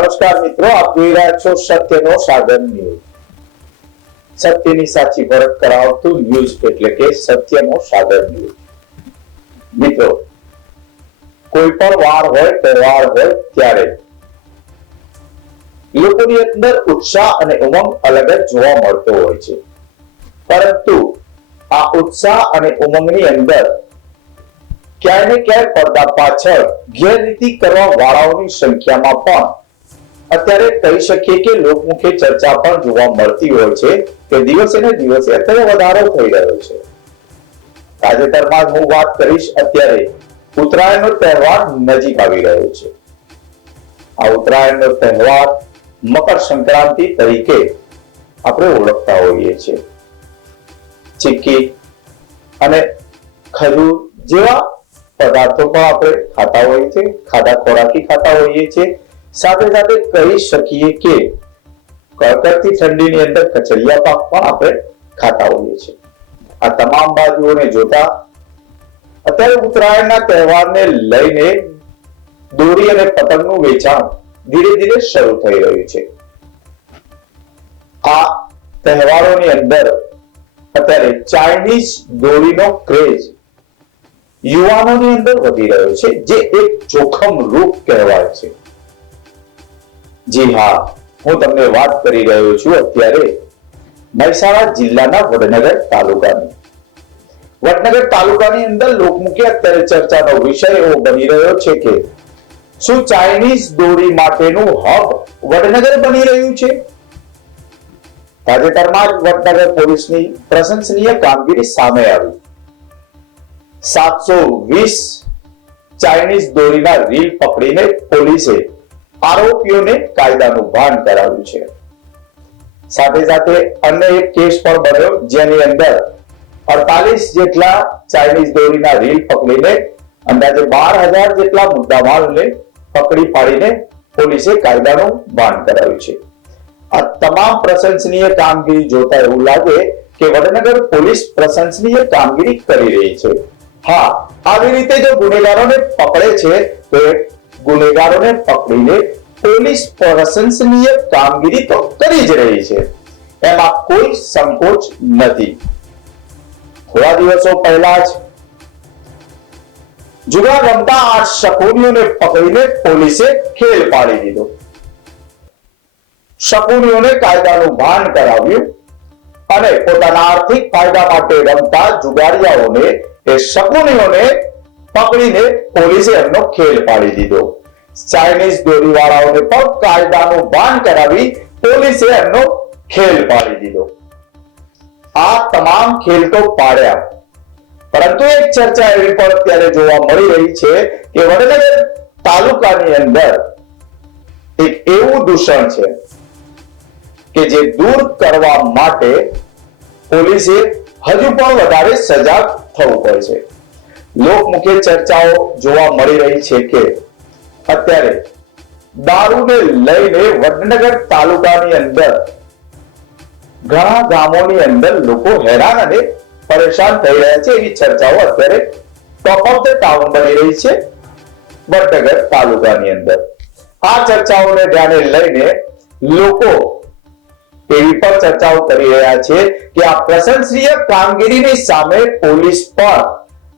નમસ્કાર મિત્રો, આપ જોઈ રહ્યા છો સત્યનો સાધન ન્યૂઝ. સત્યની સાચી પરત કરાવતું ન્યૂઝ એટલે કે સત્યનો સાધન ન્યૂઝ. મિત્રો, કોઈ પણ વાર હોય, તહેવાર હોય, ત્યારે લોકોની અંદર ઉત્સાહ અને ઉમંગ અલગ જ જોવા મળતો હોય છે. પરંતુ આ ઉત્સાહ અને ઉમંગની અંદર ક્યાંય ને ક્યાંય પડદા પાછળ ગેરરીતિ કરવા વાળાઓની સંખ્યામાં પણ અત્યારે કહી શકીએ કે લોકમુખે ચર્ચા પણ જોવા મળતી હોય છે કે દિવસે ને દિવસે અત્યારે વધારો થઈ રહ્યો છે. તાજેતરમાં હું વાત કરીશ અત્યારે ઉત્તરાયણનો તહેવાર નજીક આવી રહ્યો છે. આ ઉત્તરાયણનો તહેવાર મકર સંક્રાંતિ તરીકે આપણે ઓળખતા હોઈએ છીએ. ચીક્કી અને ખજૂર જેવા પદાર્થો પણ આપણે ખાતા હોઈએ છીએ, ખાધા ખોરાકી ખાતા હોઈએ છીએ સાથે સાથે કહી શકીએ કે કડકડતી ઠંડીની અંદર કચરિયા પાક પણ આપણે ખાતા હોઈએ છીએ. આ તમામ બાજુઓને જોતા અત્યારે ઉત્તરાયણના તહેવારને લઈને દોરી અને પતંગનું વેચાણ ધીરે ધીરે શરૂ થઈ રહ્યું છે. આ તહેવારોની અંદર અત્યારે ચાઇનીઝ દોરીનો ક્રેઝ યુવાનોની અંદર વધી રહ્યો છે, જે એક જોખમ રૂપ કહેવાય છે. જી હા, હું તમને વાત કરી રહ્યો છું અત્યારે મહેસાણા જિલ્લાના વડનગર તાલુકાની. વડનગર તાલુકાની અંદર લોકમુખી અત્યારે ચર્ચાનો વિષય એવો બની રહ્યો છે કે શું ચાઇનીઝ દોરી માટેનું હબ વડનગર બની રહ્યું છે? તાજેતરમાં જ વડનગર પોલીસની પ્રશંસનીય કામગીરી સામે આવી. સાતસો વીસ ચાઇનીઝ દોરીના રીલ પકડીને પોલીસે આરોપીઓને કાયદાનું ભાન કરાવ્યું છે. સાથે સાથે અન્ય એક કેસ પણ બન્યો જેની અંદર અડતાલીસ જેટલા ચાઇનીઝ દોરીના રીલ પકડીને અંદાજે બાર હજાર જેટલા મુદ્દામાલને પકડી પાડીને પોલીસે કાયદાનું ભાન કરાવ્યું છે. આ તમામ પ્રશંસનીય કામગીરી જોતા એવું લાગે કે વડનગર પોલીસ પ્રશંસનીય કામગીરી કરી રહી છે. હા, આવી રીતે જો ગુનેગારોને પકડે છે, તો ગુનેગારોને પકડીને પોલીસ પ્રશંસનીય કામગીરી તો કરી જ રહી છે. એમાં કોઈ સંકોચ નથી. થોડા દિવસો પહેલા જ જુગાર રમતા આ શકુનીઓને પકડીને પોલીસે ખેલ પાડી દીધો. શકુનીઓને કાયદાનું ભાન કરાવ્યું અને પોતાના આર્થિક ફાયદા માટે રમતા જુગારિયાઓને એ શકુનીઓને પકડીને પોલીસે એમનો ખેલ પાડી દીધો. ચાઇનીઝ દોરીવાળાઓને પણ કાયદાનું ભાન કરાવી પોલીસે એમનો ખેલ પાડી દીધો. આ તમામ ખેલ તો પાડ્યા. પરંતુ એક ચર્ચા એવી પણ અત્યારે જોવા મળી રહી છે કે વડનગર તાલુકાની અંદર એક એવું દૂષણ છે કે જે દૂર કરવા માટે પોલીસે હજુ પણ વધારે સજાગ થવું પડશે લોકમુખે ચર્ચાઓ જોવા મળી રહી છે કે અત્યારે દારૂને લઈને વડનગર તાલુકાની અંદર ઘણા ગામોની અંદર લોકો હેરાન અને પરેશાન થઈ રહ્યા છે. એવી ચર્ચાઓ અત્યારે ટોપ ઓફ ધ ટાઉન બની રહી છે વડનગર તાલુકાની અંદર. આ ચર્ચાઓને ધ્યાને લઈને લોકો એવી પણ ચર્ચાઓ કરી રહ્યા છે કે આ પ્રશંસનીય કામગીરીની સામે પોલીસ પણ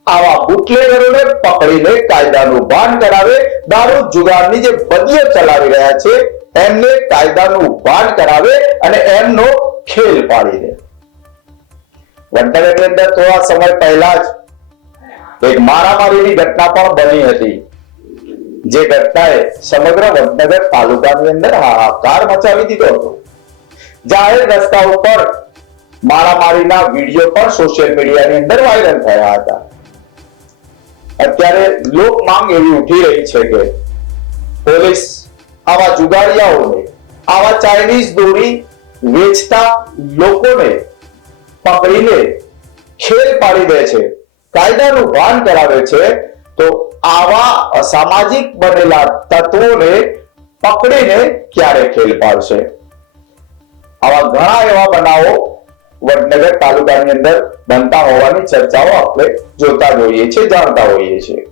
આવા બુટલેગરોને પકડીને કાયદાનું ભાન કરાવે, દારૂ જુગારની જે બદીઓ ચલાવી રહ્યા છે, એમને કાયદાનું ભાન કરાવે અને એમનો ખેલ પાડી દે વડનગરની અંદર થોડા સમય પહેલા જ એક મારામારીની ઘટના પણ બની હતી. જે ઘટનાએ સમગ્ર વડનગર તાલુકાની અંદર હાહાકાર મચાવી દીધો હતો. જાહેર રસ્તા ઉપર મારામારીના વીડિયો પણ સોશિયલ મીડિયાની અંદર વાયરલ થયા હતા. અત્યારે લોક માંગ એવી ઉઠી રહી છે કે પોલીસ આવા જુગારિયાઓને આવા ચાઇનીઝ દોરી વેચતા લોકોને પકડીને ખેલ પાડી દે છે, કાયદાનું ભાન કરાવે છે, તો આવા અસામાજિક બનેલા તત્વોને પકડીને ક્યારે ખેલ પાડશે? આવા ઘણા એવા બનાવો વડનગર તાલુકાની અંદર બનતા હોવાની ચર્ચાઓ આપણે જોતા જોઈએ છીએ, જાણતા હોઈએ છીએ.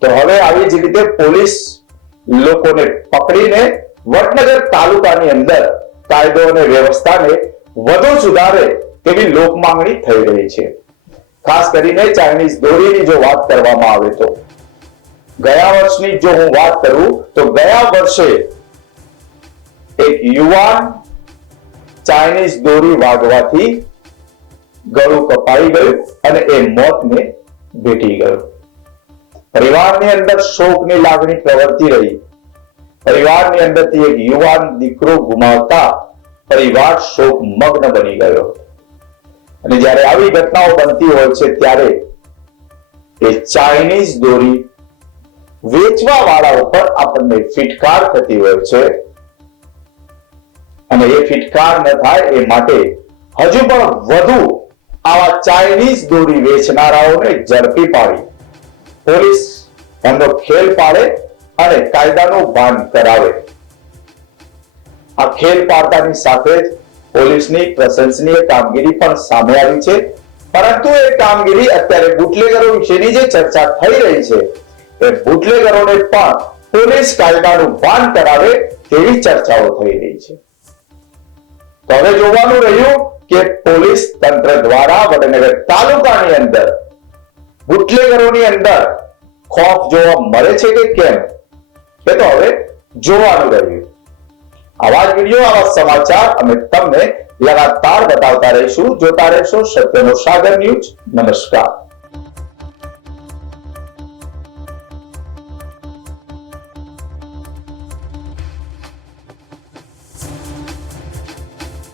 તો હવે આવી જ રીતે પોલીસ લોકોને પકડીને વડનગર તાલુકાની અંદર કાયદો અને વ્યવસ્થાને વધુ સુધારે તેવી લોક માંગણી થઈ રહી છે. ખાસ કરીને ચાઇનીઝ દોરીની જો વાત કરવામાં આવે તો. ગયા વર્ષની જો હું વાત કરું તો ગયા વર્ષે એક યુવાન ચાઇનીઝ દોરી વાગવાથી ગળું કપાઈ ગયું અને એ મોતને ભેટી ગયો. પરિવારની અંદર શોકની લાગણી પ્રવર્તી રહી. પરિવારની અંદરથી એક યુવાન દીકરો ગુમાવતા પરિવાર શોક મગ્ન બની ગયો. અને જ્યારે આવી ઘટનાઓ બનતી હોય છે ત્યારે એ ચાઇનીઝ દોરી વેચવા વાળા ઉપર આપણને ફિટકાર થતી હોય છે. અને એ ફિટકાર ન થાય એ માટે હજુ પણ વધુ આવા ચાઇનીઝ દોરી વેચનારાઓને ઝડપી પાડી. પોલીસ એમનો ખેલ પાડે અને કાયદાનું ભાન કરાવે. આ ખેલ પાડતાની સાથે જ પોલીસની પ્રશંસનીય કામગીરી પણ સામે આવી છે. પરંતુ એ કામગીરી અત્યારે બુટલેગરો વિશેની જે ચર્ચા થઈ રહી છે, એ બુટલેગરોને પણ પોલીસ કાયદાનું ભાન કરાવે તેવી ચર્ચાઓ થઈ રહી છે. તો હવે જોવાનું રહ્યું કે પોલીસ તંત્ર દ્વારા વડનગર તાલુકાની અંદર, બુટલેગરોની અંદર ખોફ જોવા મળે છે કે કેમ? એ તો હવે જોવાનું રહ્યું. આવા જ વીડિયો, આવા સમાચાર અમે તમને લગાતાર બતાવતા રહીશું. જોતા રહેશો સત્યનો સાગર ન્યૂઝ. નમસ્કાર.